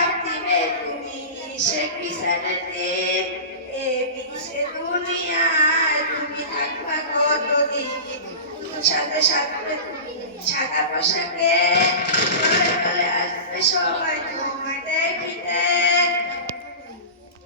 চাপ দিবে তুমি শেখ বিচারের দিন এ বিদেশে দুনিয়ায় তুমি থাকবা কতদিন সাথে সাথে তুমি সাদা পোশাকে আসবে সবাই